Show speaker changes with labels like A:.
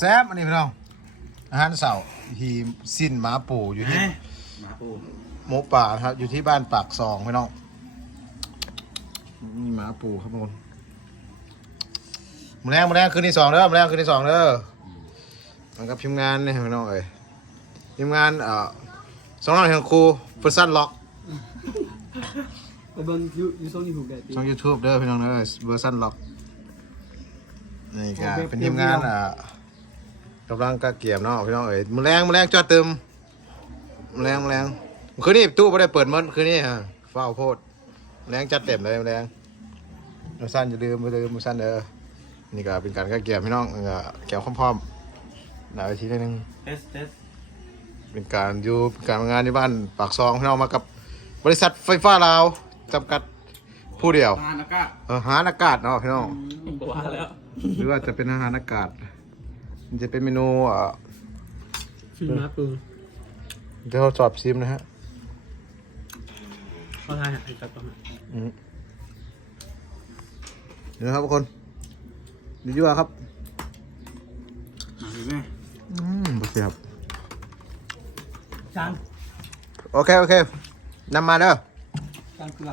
A: แซ่บๆอันนี้พี่น้องอาหารเสาร์ที่สิ้นหมาปู่อยู่ที่
B: หมาปู
A: หมูป่านะครับ อยู่ที่บ้านปากซองพี่น้องนี่หมาปู่ครับทุกคนมาแรงมาแรงคืนที่สองเด้อมาแรงคืนที่สองเด้อมันกับพิมพ์งานเนี่ยพี่น้องเอ้ยพิมพ์งานเอ่อสองน้องแห่งครูเฟอร์ซันล็อก
C: ไปเบิ่งยูยูโซยูทูบได้ปี
A: ช่อง YouTube เด้อพี่น้องเด้อเวอร์ซันล็อกนี่ก็
C: โอเค
A: เป็นทีมงานอะ กำลังกะเกียมเนาะพี่น้องเอ้ยมือแรงมือแรงจอดเติมมือแรงมือแรงคืนนี้ตู้ไม่ได้เปิดมันคืนนี้ฮะเฝ้าโพดมือแรงจัดเต็มเลยมือแรงมือสั้นจะลืมมือลืมมือสั้นเด้อนี่ก็เป็นการกะเกียมพี่น้องก็แก้วพร้อมๆหนาไปทีนึง
B: เทสเทส
A: เป็นการอยู่การทำงานที่บ้านปากซองพี่น้องมากับบริษัทไฟฟ้าลาวจำกัดผู้เดียว
B: ทานอากาศ
A: เอออาหารอากาศเนาะพี่น้อง
C: บอกว่าแล้ว
A: หรือว่าจะเป็นอาหารอากาศ มันจะเป็นเมนูเอ่อ
C: ฟิล์มมาปู
A: เดี๋ยวทดสอบซิมนะฮะ
C: เขาทายให้จับประมาณ
A: อืมเดี๋ยวนะครับทุกคนดีจั่วครับ
B: มาเห็นไหม
A: อืมโอเคครับ
C: จาน
A: โอเคโอเคนำมาเด้อ
C: จานคือ